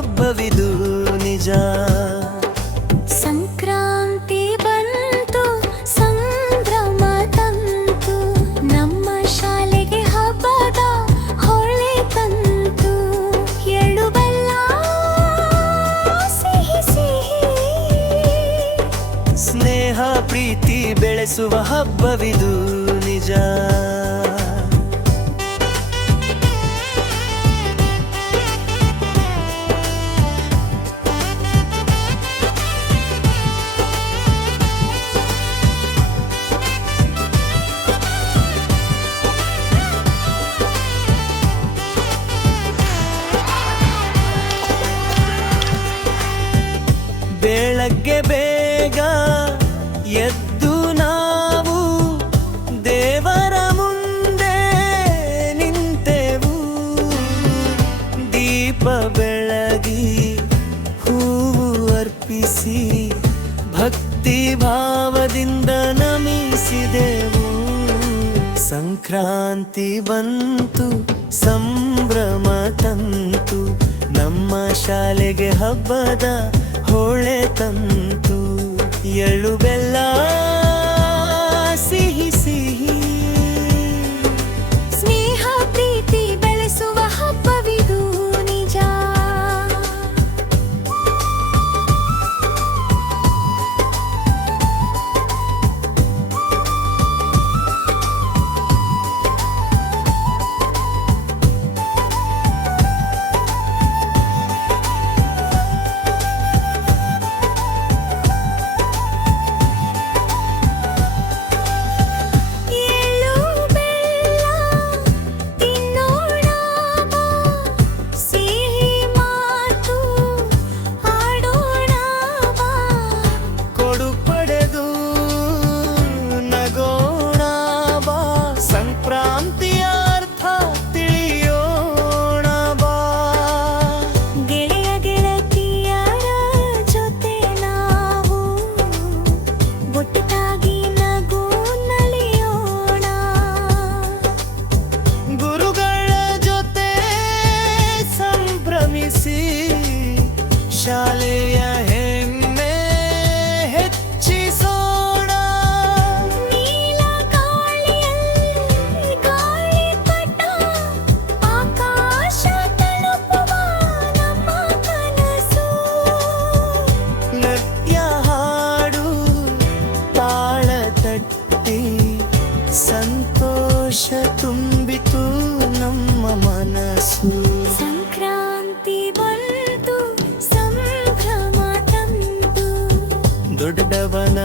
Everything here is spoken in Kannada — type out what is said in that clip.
ಹಬ್ಬವಿದು ನಿಜ. ಸಂಕ್ರಾಂತಿ ಬಂತು, ಸಂಭ್ರಮ ತಂತು, ನಮ್ಮ ಶಾಲೆಗೆ ಹಬ್ಬದ ಹೊಳೆ ತಂತು. ಎಳ್ಳು ಬೆಲ್ಲ ಸಿಹಿ ಸಿಹಿ, ಸ್ನೇಹ ಪ್ರೀತಿ ಬೆಳೆಸುವ ಹಬ್ಬವಿದು ನಿಜ. ಬೆಳಗ್ಗೆ ಬೇಗ ಎದ್ದು ನಾವು ದೇವರ ಮುಂದೆ ನಿಂತೆವು. ದೀಪ ಬೆಳಗಿ ಹೂವು ಅರ್ಪಿಸಿ ಭಕ್ತಿ ಭಾವದಿಂದ ನಮಿಸಿದೆವು. ಸಂಕ್ರಾಂತಿ ಬಂತು, ಸಂಭ್ರಮ ತಂತು, ನಮ್ಮ ಶಾಲೆಗೆ ಹಬ್ಬದ ಹೊಳೆ ತಂತು. ಎಳ್ಳು ಬೆಲ್ಲ ಸಿಹಿ ಸಿಹಿ, ಸ್ನೇಹ ಪ್ರೀತಿ ಬೆಳೆಸುವ ಹಬ್ಬವಿದು ನಿಜ. ಶಾಲೆಯ ಹೆಮ್ಮೆ ಹೆಚ್ಚಿಸೋಣ. ನೀಲ ಗಾಳಿಯಲ್ಲಿ ಗಾಳಿಪಟ ಆಕಾಶ ತಲುಪುವ ನಮ್ಮ ಕನಸು. ನೃತ್ಯ ಹಾಡು ತಾಳ ತಟ್ಟಿ ಸಂತೋಷ ತುಂಬಿತು ನಮ್ಮ ಮನಸ್ಸು. ಸಂಕ್ರಾಂತಿ ಬಂತು, ಸಂಭ್ರಮ ತಂತು, ದೊಡ್ಡವನ